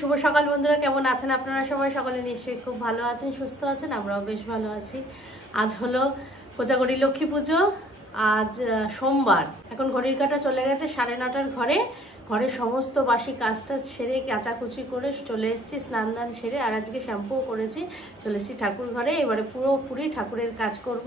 শুভ সকাল বন্ধুরা, কেমন আছেন আপনারা সবাই? সকলে নিশ্চয়ই খুব ভালো আছেন, সুস্থ আছেন, আমরাও বেশ ভালো আছি। আজ হলো কোজাগরী লক্ষ্মী পুজো। আজ সোমবার। এখন ঘড়ির কাঁটা চলে গেছে 9:30 ঘরের সমস্ত বাসি কাজটা সেরে কাচাকুচি করে চলে এসেছি, স্নান দান সেরে। আর আজকে শ্যাম্পুও করেছি, চলে এসেছি ঠাকুর ঘরে। এবারে পুরোপুরি ঠাকুরের কাজ করব।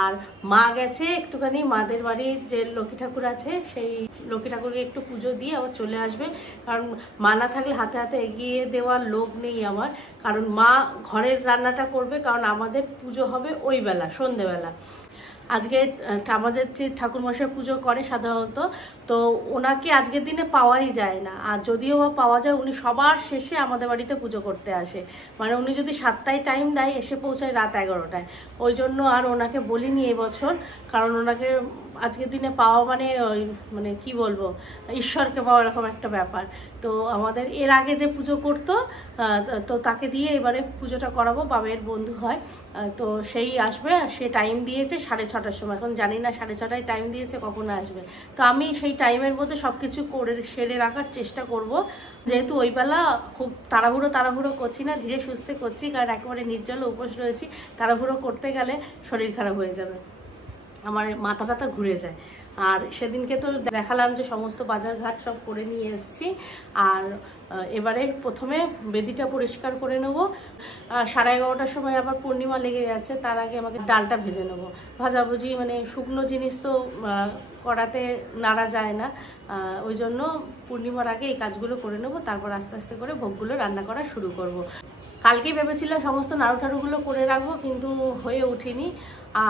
আর মা গেছে একটুখানি মাদের বাড়ির যে লক্ষ্মী ঠাকুর আছে, সেই লক্ষ্মী ঠাকুরকে একটু পুজো দিয়ে আবার চলে আসবে। কারণ মা না থাকলে হাতে হাতে এগিয়ে দেওয়ার লোক নেই আমার। কারণ মা ঘরের রান্নাটা করবে, কারণ আমাদের পুজো হবে ওই বেলা, সন্ধেবেলা। আজকে আমাদের যে ঠাকুরমশাই পুজো করে সাধারণত, তো ওনাকে আজকের দিনে পাওয়াই যায় না। আর যদিও পাওয়া যায়, উনি সবার শেষে আমাদের বাড়িতে পুজো করতে আসে। মানে উনি যদি 7টায় টাইম দেয়, এসে পৌঁছায় রাত 11টায়। ওই জন্য আর ওনাকে বলিনি এবছর, কারণ ওনাকে আজকের দিনে পাওয়া মানে কি বলবো, ঈশ্বরকে পাওয়া এরকম একটা ব্যাপার। তো আমাদের এর আগে যে পুজো করতো, তো তাকে দিয়ে এবারে পুজোটা করাবো। বাবের বন্ধু হয়, তো সেই আসবে। সে টাইম দিয়েছে 6:30টার সময়। এখন জানি না 6:30টায় টাইম দিয়েছে, কখন আসবে। তো আমি সেই টাইমের মধ্যে সব কিছু করে সেরে রাখার চেষ্টা করব। যেহেতু ওইবেলা খুব তাড়াহুড়ো করছি না, ধীরে সুস্থে করছি, কারণ একেবারে নির্জল উপোস রয়েছি। তাড়াহুড়ো করতে গেলে শরীর খারাপ হয়ে যাবে, আমার মাথা ঘুরে যায়। আর সেদিনকে তো দেখালাম যে সমস্ত বাজার ঘাট সব করে নিয়ে এসেছি। আর এবারে প্রথমে বেদিটা পরিষ্কার করে নেব। 11:30টার সময় আবার পূর্ণিমা লেগে গেছে, তার আগে আমাকে ডালটা ভেজে নেব। ভাজাভুজি মানে শুকনো জিনিস তো কড়াতে নাড়া যায় না, ওই জন্য পূর্ণিমার আগে এই কাজগুলো করে নেব। তারপর আস্তে আস্তে করে ভোগগুলো রান্না করা শুরু করব। কালকেই ভেবেছিলাম সমস্ত নাড়ু টাড়ুগুলো করে রাখবো, কিন্তু হয়ে ওঠেনি।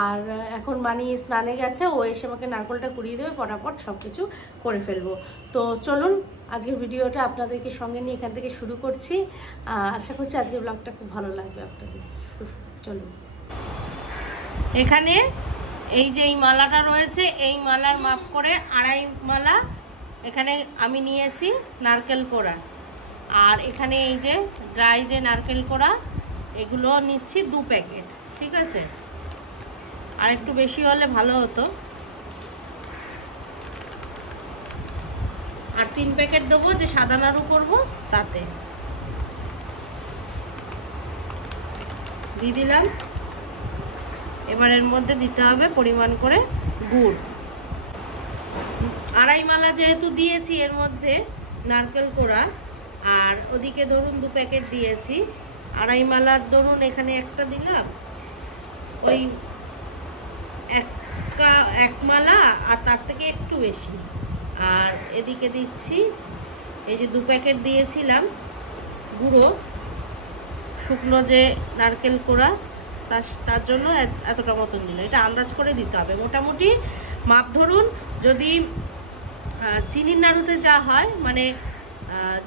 আর এখন মানি স্নানে গেছে, ও এসে আমাকে নারকেলটা কুড়িয়ে দেবে, ফটাফট সব কিছু করে ফেলবো। তো চলুন আজকের ভিডিওটা আপনাদেরকে সঙ্গে নিয়ে এখান থেকে শুরু করছি। আশা করছি আজকের ব্লগটা খুব ভালো লাগবে আপনাদের। চলুন। এখানে এই যে এই মালাটা রয়েছে, এই মালার মাপ করে 2.5 মালা এখানে আমি নিয়েছি নারকেল কোড়া। আর এখানে এই যে ড্রাই যে নারকেল কোড়া, এগুলো নিচ্ছি 2 প্যাকেট, ঠিক আছে? আর একটু বেশি হলে ভালো হতো। আর 3 প্যাকেট দেবো যে সাদা নাড়ু করবো, তাতে দিয়ে দিলাম। এবার এর মধ্যে দিতে হবে পরিমাণ করে গুড়। 2.5 মালা যেহেতু দিয়েছি এর মধ্যে নারকেল কোড়া, আর ওদিকে ধরুন 2 প্যাকেট দিয়েছি। 2.5 মালার ধরুন এখানে একটা দিলাম, ওই 1 মালা আর তার থেকে একটু বেশি। আর এদিকে দিচ্ছি এই যে 2 প্যাকেট দিয়েছিলাম গুঁড়ো শুকনো যে নারকেল কোড়া, তার জন্য এতটা মতন দিলাম। এটা আন্দাজ করে দিতে হবে, মোটামুটি মাপ ধরুন। যদি চিনির নাড়ুতে যা হয়, মানে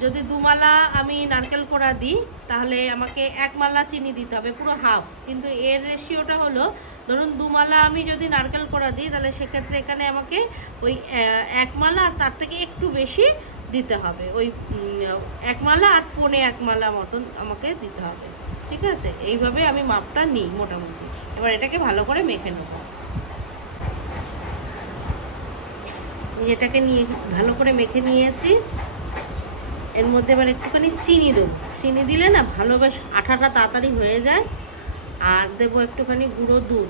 যদি 2 মালা আমি নারকেল কোড়া দিই, তাহলে আমাকে 1 মালা চিনি দিতে হবে, পুরো হাফ। কিন্তু এর রেশিওটা হলো, ধরুন 2 মালা আমি যদি নারকেল কোড়া দিই, তাহলে সেক্ষেত্রে এখানে আমাকে ওই 1 মালা আর তার থেকে একটু বেশি দিতে হবে। ওই 1 মালা আর 1.25 মালা মতন আমাকে দিতে হবে, ঠিক আছে? এইভাবে আমি মাপটা নিই মোটামুটি। এবার এটাকে ভালো করে মেখে নেব। এটাকে নিয়ে ভালো করে মেখে নিয়েছি। এর মধ্যে এবার একটুখানি চিনি দেবো। চিনি দিলে না ভালো বেশ আঠাটা তাড়াতাড়ি হয়ে যায়। আর দেবো একটুখানি গুঁড়ো দুধ।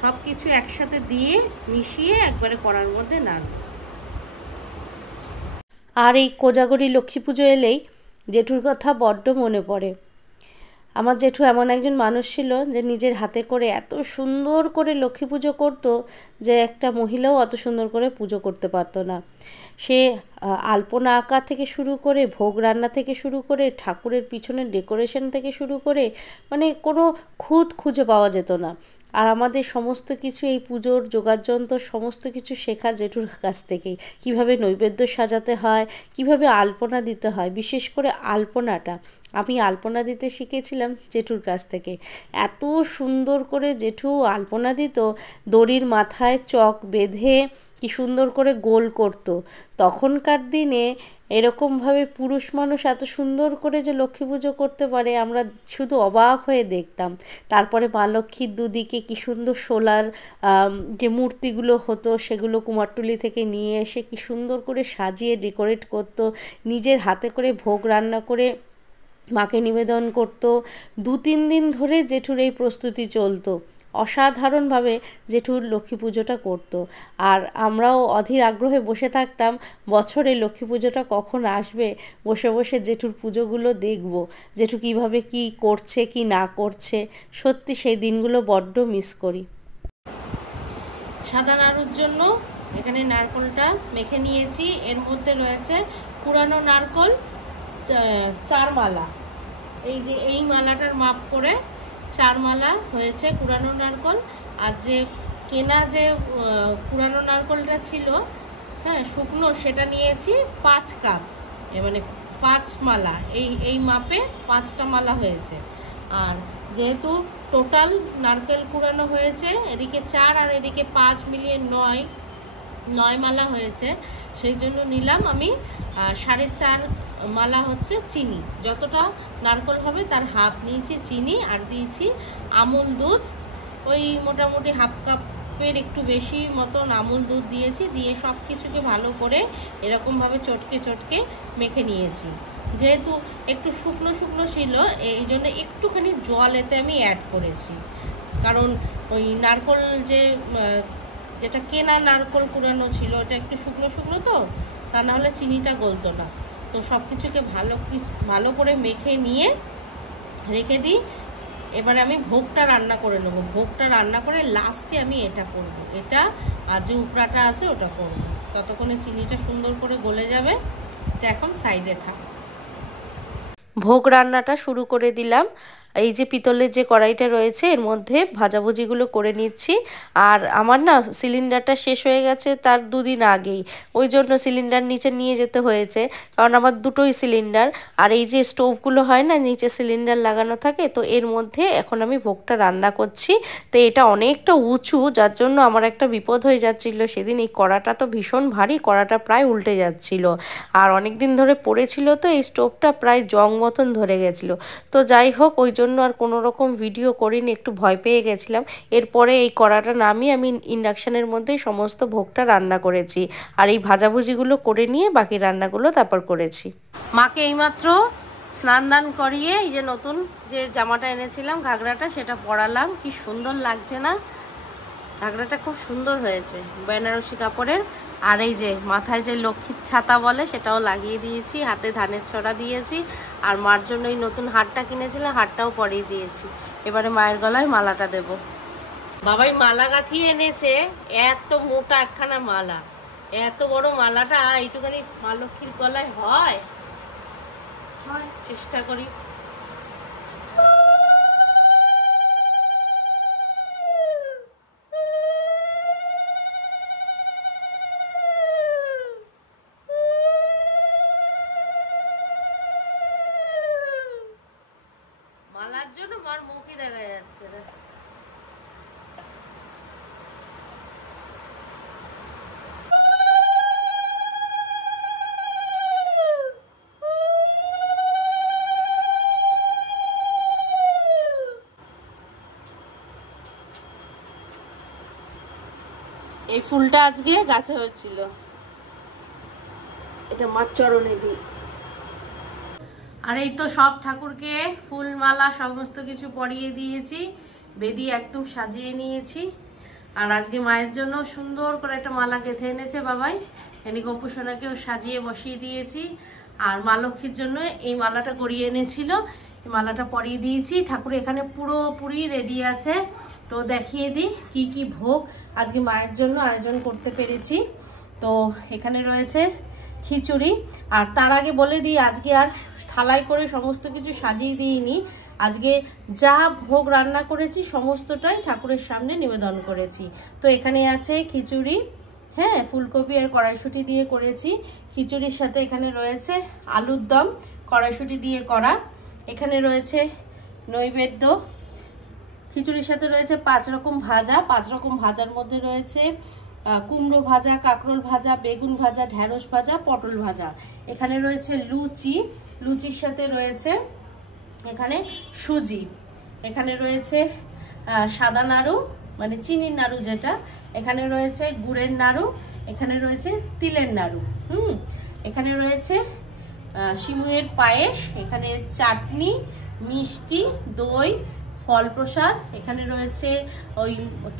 সব কিছু একসাথে দিয়ে মিশিয়ে একবারে কড়ার মধ্যে নাড়ব। আর এই কোজাগরী লক্ষ্মী পুজো এলেই জেঠুর কথা বড্ড মনে পড়ে। আমার জেঠু এমন একজন মানুষ ছিল যে নিজের হাতে করে এত সুন্দর করে লক্ষ্মী পুজো করতো, যে একটা মহিলাও অত সুন্দর করে পুজো করতে পারতো না। সে আলপনা আঁকা থেকে শুরু করে, ভোগ রান্না থেকে শুরু করে, ঠাকুরের পিছনের ডেকোরেশন থেকে শুরু করে, মানে কোনো খুঁত খুঁজে পাওয়া যেত না। আর আমাদের সমস্ত কিছু এই পুজোর যোগাযন্ত্র সমস্ত কিছু শেখা জেঠুর কাছ থেকেই। কিভাবে নৈবেদ্য সাজাতে হয়, কিভাবে আলপনা দিতে হয়, বিশেষ করে আলপনাটা আমি আলপনা দিতে শিখেছিলাম জেঠুর কাছ থেকে। এত সুন্দর করে জেঠু আলপনা দিত, দড়ির মাথায় চক বেঁধে কি সুন্দর করে গোল করত। তখনকার দিনে এরকমভাবে পুরুষ মানুষ এত সুন্দর করে যে লক্ষ্মী পুজো করতে পারে আমরা শুধু অবাক হয়ে দেখতাম। তারপরে মা লক্ষ্মীর দুদিকে কি সুন্দর শোলার যে মূর্তিগুলো হতো সেগুলো কুমারটুলি থেকে নিয়ে এসে কি সুন্দর করে সাজিয়ে ডেকোরেট করত, নিজের হাতে করে ভোগ রান্না করে মাকে নিবেদন করত। 2-3 দিন ধরে জেঠুর এই প্রস্তুতি চলতো। অসাধারণভাবে জেঠুর লক্ষ্মী পুজোটা করতো। আর আমরাও অধীর আগ্রহে বসে থাকতাম বছরে লক্ষ্মী পুজোটা কখন আসবে, বসে বসে জেঠুর পুজোগুলো দেখব, জেঠু কীভাবে কি করছে কি না করছে। সত্যি সেই দিনগুলো বড্ড মিস করি। সাদা নাড়ুর জন্য এখানে নারকোলটা মেখে নিয়েছি। এর মধ্যে রয়েছে পুরানো নারকোল 4 মালা। এই যে এই মালাটার মাপ করে 4 মালা হয়েছে পুরানো নারকোল। আর যে কেনা যে পুরানো নারকোলটা ছিল, হ্যাঁ শুকনো, সেটা নিয়েছি 5 কাপ, মানে 5 মালা। এই মাপে 5টা মালা হয়েছে। আর যেহেতু টোটাল নারকেল কুড়ানো হয়েছে এদিকে 4 আর এদিকে 5 মিলিয়ে 9 মালা হয়েছে, সেই জন্য নিলাম আমি 4.5 মালা হচ্ছে চিনি। যতটা নারকেল হবে তার হাফ নিয়েছি চিনি, আর দিয়েছি আমুল দুধ, ওই মোটামুটি হাফ কাপের একটু বেশি মতন আমুল দুধ দিয়েছি। দিয়ে সব কিছুকে ভালো করে এরকমভাবে চটকে চটকে মেখে নিয়েছি। যেহেতু একটু শুকনো শুকনো ছিল এই জন্য একটুখানি জল এতে আমি অ্যাড করেছি, কারণ ওই নারকেল যেটা কেনা নারকেল কুড়ানো ছিল ওটা একটু শুকনো শুকনো, তো তা নাহলে চিনিটা গলতো না। তো সব কিছুকে ভালো করে মেখে নিয়ে রেখে দিই। এবারে আমি ভোগটা রান্না করে নেবো। ভোগটা রান্না করে লাস্টে আমি এটা করব, এটা আর যে উপরাটা আছে ওটা করব। ততক্ষণে চিনিটা সুন্দর করে গলে যাবে। তো এখন সাইডে থাক। ভোগ রান্নাটা শুরু করে দিলাম। এই যে পিতলের যে কড়াইটা রয়েছে এর মধ্যে ভাজাভুজিগুলো করে নিচ্ছি। আর আমার না সিলিন্ডারটা শেষ হয়ে গেছে তার 2 দিন আগেই, ওই জন্য সিলিন্ডার নিচে নিয়ে যেতে হয়েছে, কারণ আমার দুটোই সিলিন্ডার। আর এই যে স্টোভগুলো হয় না নিচে সিলিন্ডার লাগানো থাকে, তো এর মধ্যে এখন আমি ভোগটা রান্না করছি। তো এটা অনেকটা উঁচু, যার জন্য আমার একটা বিপদ হয়ে যাচ্ছিল সেদিন। এই কড়াটা তো ভীষণ ভারী, কড়াটা প্রায় উল্টে যাচ্ছিল। আর অনেক দিন ধরে পড়েছিল তো এই স্টোভটা প্রায় জং মতন ধরে গেছিলো। তো যাই হোক, ওই জন্য আর কোনো রকম ভিডিও করিনি, একটু ভয় পেয়ে গেছিলাম। এরপরে এই কড়াটা নামিয়ে আমি ইন্ডাকশানের মধ্যেই সমস্ত ভোগটা রান্না করেছি। আর এই ভাজাভুজিগুলো করে নিয়ে বাকি রান্নাগুলো তারপর করেছি। মাকে এইমাত্র স্নান দান করিয়ে এই যে নতুন যে জামাটা এনেছিলাম ঘাগরাটা সেটা পরালাম। কি সুন্দর লাগছে না, ঘাগরাটা খুব সুন্দর হয়েছে বেনারসি কাপড়ের। আর এই যে মাথায় যে লক্ষ্মীর ছাতা বলে সেটাও লাগিয়ে দিয়েছি, হাতে ধানের ছড়া দিয়েছি। আর মার জন্য এই নতুন হারটা কিনেছিলাম, হারটাও পরিয়ে দিয়েছি। এবারে মায়ের গলায় মালাটা দেব। বাবাই মালা গাঁথিয়ে এনেছে, এত মোটা একখানা মালা। এত বড় মালাটা এইটুখানি মা লক্ষ্মীর গলায় হয়? চেষ্টা করি। মালার জন্য মার মুখই দেখা যাচ্ছে না। এই ফুলটা আজকে গাছে হয়েছিল, এটা মার চরণে দিই। আর এই তো সব ঠাকুরকে ফুল মালা সমস্ত কিছু পরিয়ে দিয়েছি, বেদি একদম সাজিয়ে নিয়েছি। আর আজকে মায়ের জন্য সুন্দর করে একটা মালা গেঁথে এনেছে বাবাই, এনে গোপুসোনাকেও সাজিয়ে বসিয়ে দিয়েছি। আর মা লক্ষ্মীর জন্য এই মালাটা গড়িয়ে এনেছিল, এই মালাটা পরিয়ে দিয়েছি। ঠাকুর এখানে পুরোপুরি রেডি আছে। তো দেখিয়ে দিই কি কি ভোগ আজকে মায়ের জন্য আয়োজন করতে পেরেছি। তো এখানে রয়েছে খিচুড়ি। আর তার আগে বলে দিই আজকে আর থালায় করে সমস্ত কিছু সাজিয়ে দিইনি, আজকে যা ভোগ রান্না করেছি সমস্তটাই ঠাকুরের সামনে নিবেদন করেছি। তো এখানে আছে খিচুড়ি, হ্যাঁ ফুলকপি আর কড়াইশুঁটি দিয়ে করেছি। খিচুড়ির সাথে এখানে রয়েছে আলুর দম কড়াইশুঁটি দিয়ে করা। এখানে রয়েছে নৈবেদ্য, খিচুড়ির সাথে রয়েছে 5 রকম ভাজা। 5 রকম ভাজার মধ্যে রয়েছে কুমড়ো ভাজা, কাঁকরোল ভাজা, বেগুন ভাজা, ঢেঁড়স ভাজা, পটল ভাজা। এখানে রয়েছে লুচি, লুচির সাথে রয়েছে এখানে সুজি, এখানে রয়েছে সাদা নাড়ু মানে চিনির নাড়ু যেটা, এখানে রয়েছে গুড়ের নাড়ু, এখানে রয়েছে তিলের নাড়ু, এখানে রয়েছে সিমুয়ের পায়েস, এখানে চাটনি, মিষ্টি, দই, ফল প্রসাদ, এখানে রয়েছে ওই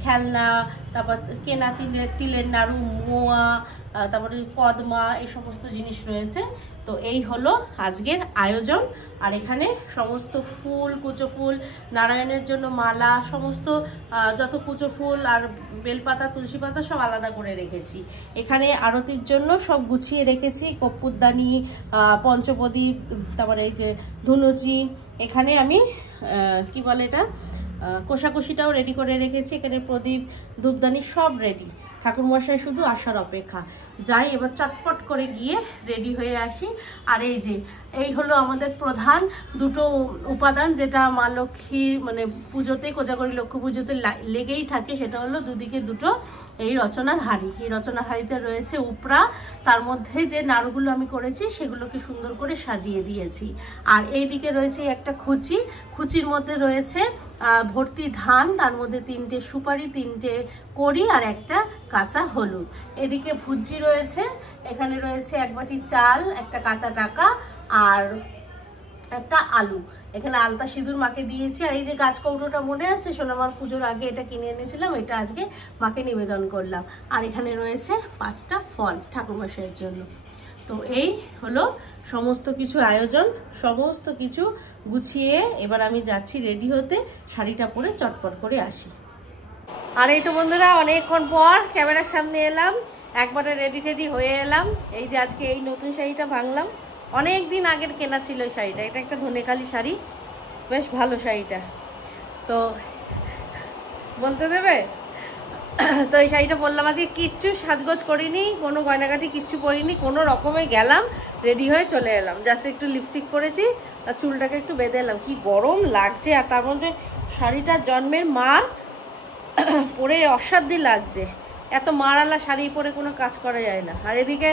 খেলনা, তারপর কেনা তিলের নাড়ু, মোয়া, তারপরে কদমা, এই সমস্ত জিনিস রয়েছে। তো এই হলো আজকের আয়োজন। আর এখানে সমস্ত ফুল, কুচো ফুল, নারায়ণের জন্য মালা, সমস্ত যত কুচো ফুল আর বেলপাতা, তুলসী পাতা সব আলাদা করে রেখেছি। এখানে আরতির জন্য সব গুছিয়ে রেখেছি, কর্পূরদানি, পঞ্চপ্রদীপ, তারপরে এই যে ধুনুচি, এখানে আমি কি বলে এটা কোষাকুষিটাও রেডি করে রেখেছি। এখানে প্রদীপ, ধূপদানি সব রেডি, ঠাকুরমশাই শুধু আসার অপেক্ষা। যাই এবার চটপট করে গিয়ে রেডি হয়ে আসি। আর এই যে এই হলো আমাদের প্রধান দুটো উপাদান, যেটা মা লক্ষ্মীর মানে পুজোতে, কোজাগরী লক্ষ্মী পুজোতে লেগেই থাকে, সেটা হলো দুদিকে দুটো এই রচনার হাঁড়ি। এই রচনার হাঁড়িতে রয়েছে উপরা, তার মধ্যে যে নাড়ুগুলো আমি করেছি সেগুলোকে সুন্দর করে সাজিয়ে দিয়েছি। আর এই দিকে রয়েছে একটা খুচি, খুচির মধ্যে রয়েছে ভর্তি ধান, তার মধ্যে 3টে সুপারি, 3টে কড়ি আর একটা কাঁচা হলুদ। এদিকে ভুজি রয়েছে, এখানে রয়েছে 1 বাটি চাল, একটা কাঁচা টাকা আর একটা আলু। এখানে আলতা সিঁদুর মাকে দিয়েছি। আর এই যে গাছ কৌটোটা মনে আছে, সোনামার পুজোর আগে এটা কিনে এনেছিলাম, এটা আজকে মাকে নিবেদন করলাম। আর এখানে রয়েছে 5টা ফল ঠাকুরমশাইয়ের জন্য। তো এই হলো সমস্ত কিছু আয়োজন, সমস্ত কিছু গুছিয়ে এবার আমি যাচ্ছি রেডি হতে, শাড়িটা পরে চটপট করে আসি। আর এই তো বন্ধুরা, অনেকক্ষণ পর ক্যামেরার সামনে এলাম, একবারে রেডি টেডি হয়ে এলাম। এই যে আজকে এই নতুন শাড়িটা ভাঙলাম, অনেক দিন আগের কেনা ছিল এই শাড়িটা। এটা একটা ধনেখালি শাড়ি, বেশ ভালো শাড়িটা, তো বলতে দেবে? তো এই শাড়িটা পরলাম আজকে, কিচ্ছু সাজগোজ করিনি, কোনো গয়নাগাটি কিচ্ছু পরিনি, কোনো রকমে গেলাম, রেডি হয়ে চলে এলাম। জাস্ট একটু লিপস্টিক পরেছি আর চুলটাকে একটু বেঁধে এলাম। কি গরম লাগছে, আর তার মধ্যে শাড়িটার জন্মের মার পরে অসাধ্য লাগছে। এত মারালা শাড়ি পরে কোনো কাজ করা যায় না। আর এদিকে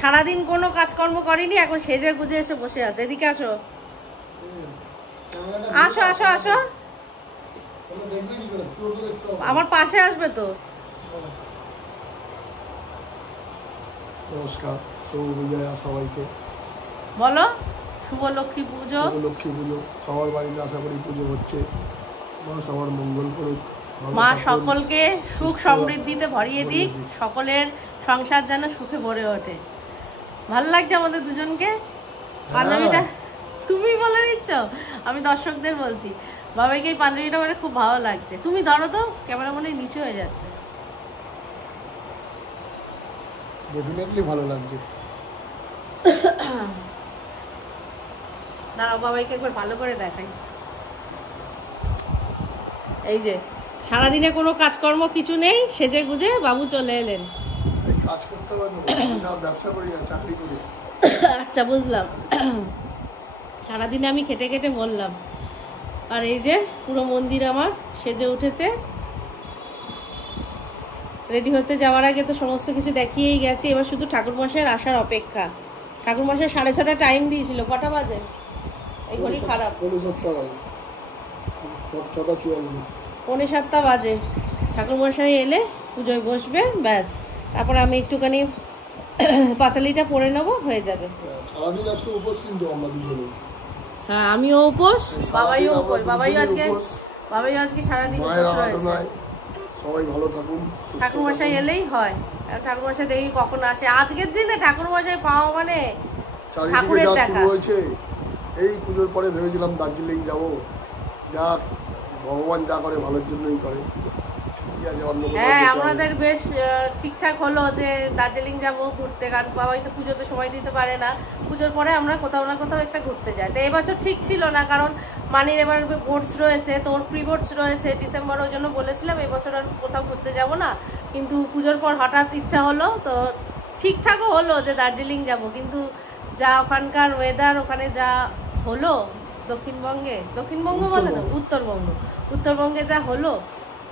সারাদিন কোনো কাজকর্ম করিনি, এখন সেজে গুজে এসে বসে আছে। এদিকে আসো, আসো আসো আসো, আমার পাশে আসবে তো। নমস্কার, শুভ বিজয়া সবাইকে। বলো, শুভ লক্ষ্মী পুজো। শুভ লক্ষ্মী পুজো সবার বাড়িতে আশা করি পুজো হচ্ছে। মা সবার মঙ্গল করুক, মা সকলকে সুখ সমৃদ্ধিতে ভরিয়ে দিক, সকলের সংসার যেন সুখে ভরে ওঠে। ভালো লাগছে আমাদের দুজনকে। পাঞ্জাবিটা তুমি বলে দিচ্ছ, আমি দর্শকদের বলছি, বাবাইকে এই পাঞ্জাবিটা মানে খুব ভালো লাগছে। তুমি ধরো তো, ক্যামেরা মনে নিচে হয়ে যাচ্ছে। ডেফিনেটলি ভালো লাগছে। দাঁড়াও, বাবাইকে একবার ভালো করে দেখাই। এই যে সারাদিনে কোনো কাজকর্ম কিছু নেই, সেজে গুজে বাবু চলে এলেন। কাজ করতে হবে না, ব্যবসা করি না, চাকরি করি। আচ্ছা, বুঝলাম। সারাদিনে আমি খেটে খেটে মরলাম। আর এই যে পুরো মন্দির আমার সেজে উঠেছে। রেডি হতে যাওয়ার আগে তো সমস্ত কিছু দেখিয়েই গেছি, এবার শুধু ঠাকুরমশাইয়ের আসার অপেক্ষা। ঠাকুরমশাই 6:30 টাইম দিয়েছিল। কটা বাজে? এই ঘড়ি খারাপ। 6:45 বাজে। ঠাকুরমশাই এলে পুজোয় বসবে, ব্যাস। তারপর আমি একটুখানি পাঁচালিটা পরে নেবো, হয়ে যাবে। সারাদিন আজকে উপোস, কিন্তু আমরা দুজনে। হ্যাঁ, আমিও উপোস, বাবাইও উপোস। বাবাইও আজকে সারাদিন উপোস রয়েছে। সবাই ভালো থাকুন। ঠাকুরমশাই এলেই হয়। ঠাকুরমশাই দেখি কখন আসে। আজকের দিনে ঠাকুরমশাই পাওয়া মানে ঠাকুরের দেখা। এই পুজোর পরে ভেবেছিলাম দার্জিলিং যাব, যা ভগবান যা করে ভালোর জন্যই করে। হ্যাঁ, আমাদের বেশ ঠিকঠাক হলো যে দার্জিলিং যাব ঘুরতে, কারণ বাবাই তো পুজোতে সময় দিতে পারে না। পুজোর পরে আমরা কোথাও না কোথাও একটা ঘুরতে যাই। তো এবছর ঠিক ছিল না, কারণ মানির এবার বোর্ডস রয়েছে, তো ওর প্রি বোর্ডস রয়েছে ডিসেম্বর, ওই জন্য বলেছিলাম এবছর আর কোথাও ঘুরতে যাব না। কিন্তু পুজোর পর হঠাৎ ইচ্ছা হলো, তো ঠিকঠাকও হলো যে দার্জিলিং যাব। কিন্তু যা ওখানকার ওয়েদার, ওখানে যা হলো দক্ষিণবঙ্গ বলে না, উত্তরবঙ্গে যা হলো,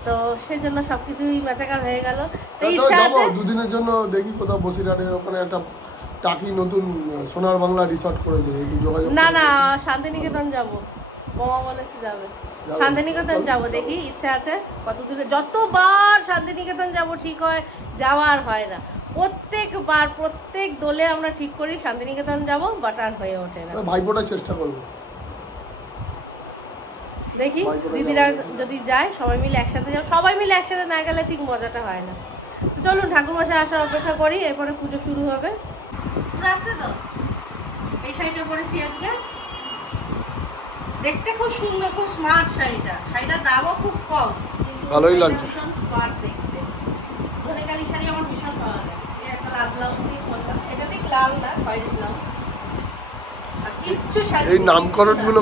তো সেই জন্য সবকিছুই মেচাকার হয়ে গেল। তো ইচ্ছা আছে দুদিনের জন্য দেখি কোথাও বসিরহাটের ওখানে একটা টাকি নতুন সোনার বাংলা রিসর্ট করেছে, একটু যোগাযোগ। না না, শান্তিনিকেতন যাব, বোমা বলেছে যাবে, শান্তিনিকেতন যাব, দেখি ইচ্ছা আছে কত দূরে। যতবার শান্তিনিকেতন যাব ঠিক হয়, যাওয়া আর হয় না। প্রত্যেকবার প্রত্যেক দোলে আমরা ঠিক করি শান্তিনিকেতন যাব, বাট আর হয়ে ওঠে না। ভাইপোটার চেষ্টা করবো, দেখি দিদিরা যদি যায় সবাই মিলে একসাথে যাবো। সবাই মিলে একসাথে না গেলে ঠিক মজাটা হয় না। চলুন ঠাকুরমশাই আসার অপেক্ষা করি, এরপরে পুজো শুরু হবে। আসছে তো, এই শাড়িটা পরেছি আজকে, দেখতে খুব সুন্দর, খুব স্মার্ট শাড়িটা। শাড়িটার দামও খুব কম, কিন্তু ভালোই লাগছে, ভীষণ স্মার্ট দেখতে। ধনেকালি শাড়ি আমার ভীষণ ভালো লাগে। এর একটা লাল ব্লাউজ দিয়ে পরলাম, এটা ঠিক লাল না, খয়েরি ব্লাউজ। আর কিচ্ছু শাড়ি এই নামকরণ গুলো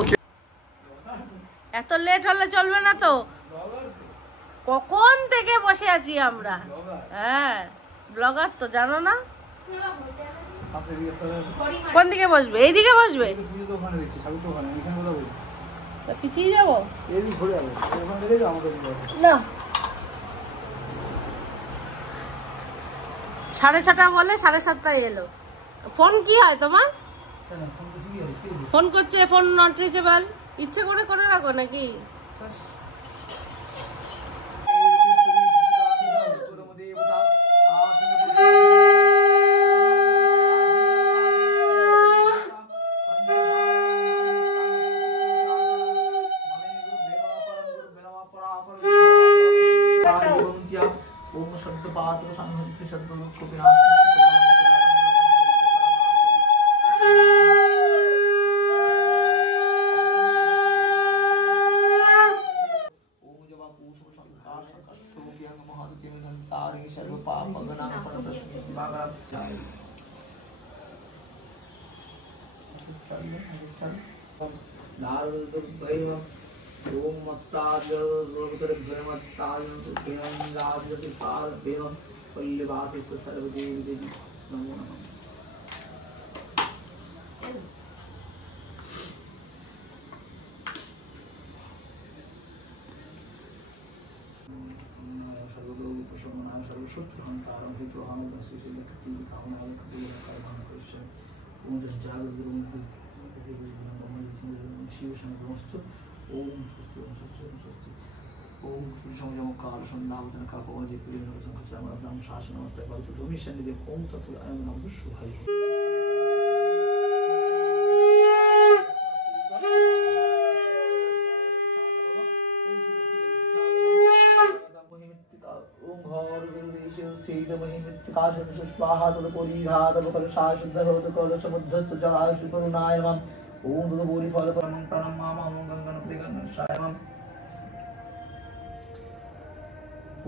এত লেট হলে চলবে না তো, কখন থেকে বসে আছি আমরা। হ্যাঁ ব্লগার তো, জানো না? কোন দিকে বসবে? এইদিকে বসবে, পিছিয়ে যাবো না। 6:30 বলে 7:30 এলো। ফোন কি হয় তোমার? ফোন করছে, ফোন নট রিচেবল। ইচ্ছে করে করে রাখো নাকি?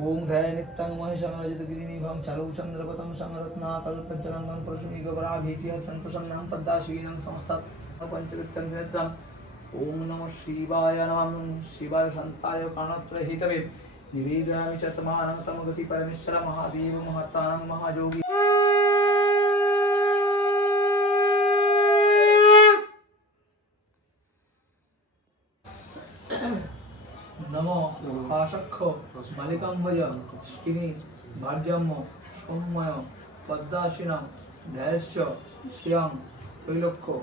ओम धय नित्यं महिषंरजित गिरिनिभं चलौ चंद्रपतं संरत्ना कल्पज्जनंदं परशुनिगवराभीतिः संप्रसन्नं पद्दाशीनं समस्तं पंचवित्तं नेत्रम्। ओम नमः शिवाय, नमः शिवाय शांताय कारणत्रयहितवे निवेदयामि च तमानं तमगति परमेश्वर महादेव महतानं महायोगी। नमो काशक्ष मालिकाम्बज स्किनी भार्यम्म सोमय पद्माशिना ध्यायश्च श्रियं त्रैलोक्य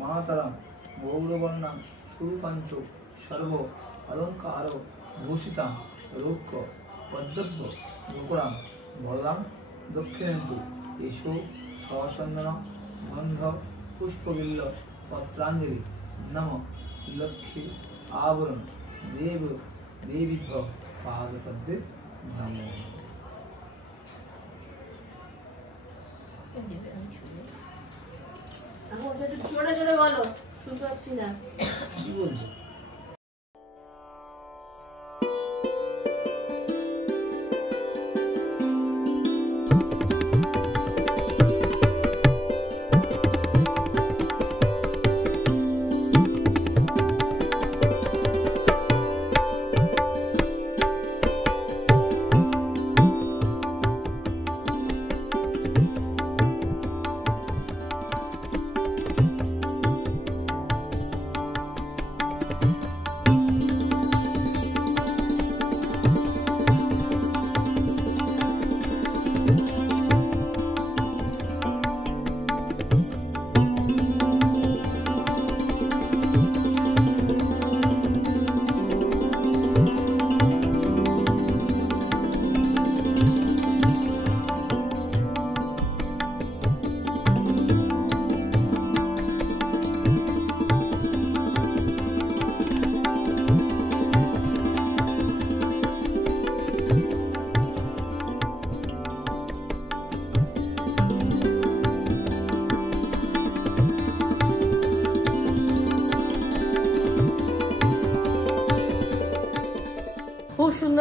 महातरं गौरवर्णं सुरूपाञ्च सर्व अलङ्कार भूषिता रूक्ष पद्मव्य गोकुलं बलं दक्षिणन्तु एषो सवसन्दन गन्ध पुष्पबिल्ल पत्राञ्जलि नमः लक्ष्मी आवरण देव देवीभ्य पादपद्मे नमो। জোরে জোরে বলো, শুনতে পাচ্ছি না। কি বলছো?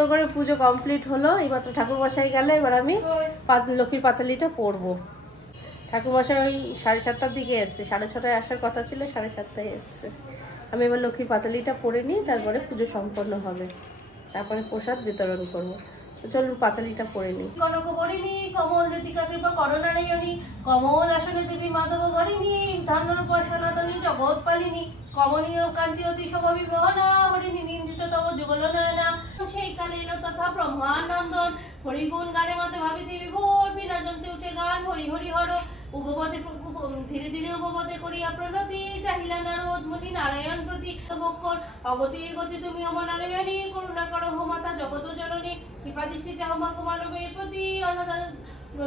সুন্দর করে পুজো কমপ্লিট হলো। এইমাত্র ঠাকুর মশাই গেলে, এবার আমি লক্ষ্মীর পাঁচালিটা পরবো। ঠাকুর মশাই ওই 7:30টার দিকে এসছে, 6:30টায় আসার কথা ছিল, 7:30টায় এসছে। আমি এবার লক্ষ্মীর পাঁচালিটা পরে নিই, তারপরে পুজো সম্পন্ন হবে, তারপরে প্রসাদ বিতরণ করবো। চলুন পাঁচালিটা পরে নিই। কনক বরিণী কমল জ্যোতিকা কৃপা করুণারায়ণী কমল আসনে দেবী মাধব গরিণী ধর্মরূপা সনাতনী জগৎ পালিনী কমনীয় কান্তি অতি শোভা বিবহনা হরিণী নিন্দিত তব যুগল নয়না সেই কালে এলো তথা ব্রহ্মানন্দন হরিগুণ গানে মতে ভাবিতে বিভোর বিনা যন্ত্রে উঠে গান হরি হরি হর উপপদে ধীরে ধীরে উপপদে করিয়া প্রণতি চাহিলা নারদ মুনি নারায়ণ প্রতি ভক্কর অগতির গতি তুমি অমর নারায়ণী করুণা করো হো মাতা জগত জননী কৃপা দৃষ্টি চাহ মা কুমারবের প্রতি অন্নদান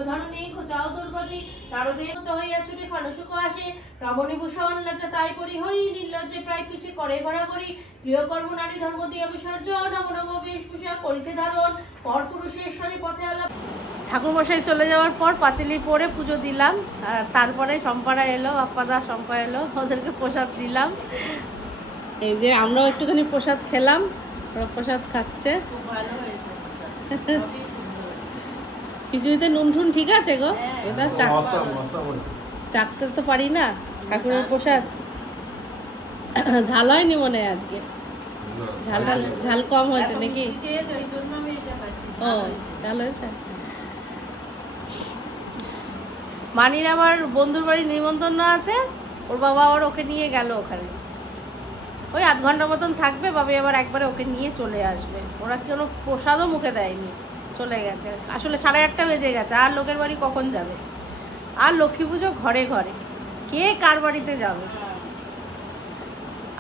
ধরণী খোঁচাও দুর্গতি নারদের মতো হইয়া ছুটে ফানুসুক আসে রমণী ভূষণ লজ্জা তাই পরিহরি নির্লজ্জে প্রায় পিছে করে ঘোরাঘুরি প্রিয় কর্ম নারী ধর্ম দিয়া বিসর্জন নবনব বেশভূষা করেছে ধারণ পর পুরুষের শরী পথে আলাপ। ঠাকুরমশাই চলে যাওয়ার পর পাঁচিলি পরে পুজো দিলাম, তারপরে সম্পারা এলো, আপ্পাদা সম্পা এলো, ওদেরকে প্রসাদ দিলাম। এই যে আমরাও একটুখানি প্রসাদ খেলাম, ওরা প্রসাদ খাচ্ছে। কিছুতে নুন ঠুন ঠিক আছে গো, এটা চাকতে তো পারি না ঠাকুরের প্রসাদ। ঝাল হয়নি মনে হয় আজকে, ঝাল কম হয়েছে নাকি? ও ভালো হয়েছে। মানির আমার বন্ধুর বাড়ি নিমন্ত্রণ আছে, ওর বাবা আবার ওকে নিয়ে গেল ওখানে, ওই 8 ঘন্টা মতন থাকবে, বাবা আবার একবারে ওকে নিয়ে চলে আসবে। ওরা কোনো প্রসাদও মুখে দেয়নি, চলে গেছে। আসলে 8:30 বেজে গেছে, আর লোকের বাড়ি কখন যাবে? আর লক্ষ্মী পুজো ঘরে ঘরে, কে কার বাড়িতে যাবে?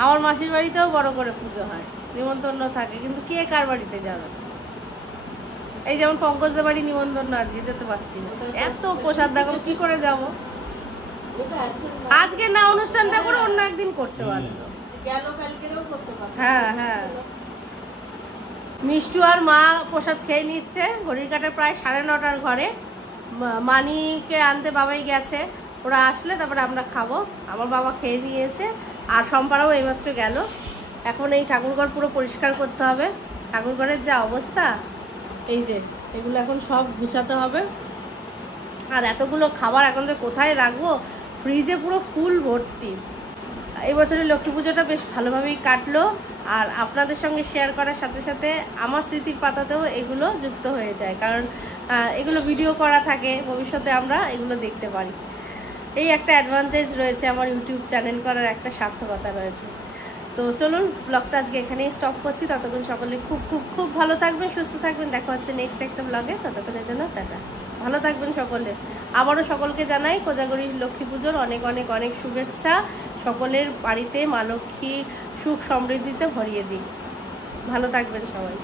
আমার মাসির বাড়িতেও বড় করে পুজো হয়, নিমন্ত্রণ থাকে, কিন্তু কে কার বাড়িতে যাবে? এই যেমন পঙ্কজদের বাড়ি নিমন্ত্রণ, আজকে যেতে পারছি না, এত প্রসাদ দেখো, কি করে যাব? আজকে না অনুষ্ঠানটা করে অন্য একদিন করতে পারতো। হ্যাঁ হ্যাঁ, মিষ্টু আর মা প্রসাদ খেয়ে নিচ্ছে। ঘড়ির কাটার প্রায় 9:30 ঘরে। মানিকে আনতে বাবাই গেছে, ওরা আসলে তারপরে আমরা খাবো। আমার বাবা খেয়ে নিয়েছে, আর সম্পারাও এইমাত্র গেল। এখন এই ঠাকুরঘর পুরো পরিষ্কার করতে হবে। ঠাকুরঘরের যা অবস্থা, এই যে এগুলো এখন সব গুছাতে হবে। আর এতগুলো খাবার এখন যে কোথায় রাখবো, ফ্রিজে পুরো ফুল ভর্তি। এই বছরের লক্ষ্মী পুজোটা বেশ ভালোভাবেই কাটলো, আর আপনাদের সঙ্গে শেয়ার করার সাথে সাথে আমার স্মৃতির পাতাতেও এগুলো যুক্ত হয়ে যায়, কারণ এগুলো ভিডিও করা থাকে, ভবিষ্যতে আমরা এগুলো দেখতে পারি। এই একটা অ্যাডভান্টেজ রয়েছে আমার ইউটিউব চ্যানেল করার, একটা সার্থকতা রয়েছে। তো চলুন, ব্লগটা আজকে এখানেই স্টপ করছি। ততক্ষণ সকলে খুব খুব খুব ভালো থাকবেন, সুস্থ থাকবেন। দেখা হচ্ছে নেক্সট একটা ব্লগে, ততক্ষণের জন্য টাটা। ভালো থাকবেন সকলে। আবারও সকলকে জানাই কোজাগরী লক্ষ্মী পুজোর অনেক অনেক অনেক শুভেচ্ছা। সকলের বাড়িতে মা লক্ষ্মী সুখ সমৃদ্ধিতে ভরিয়ে দিই। ভালো থাকবেন সবাই।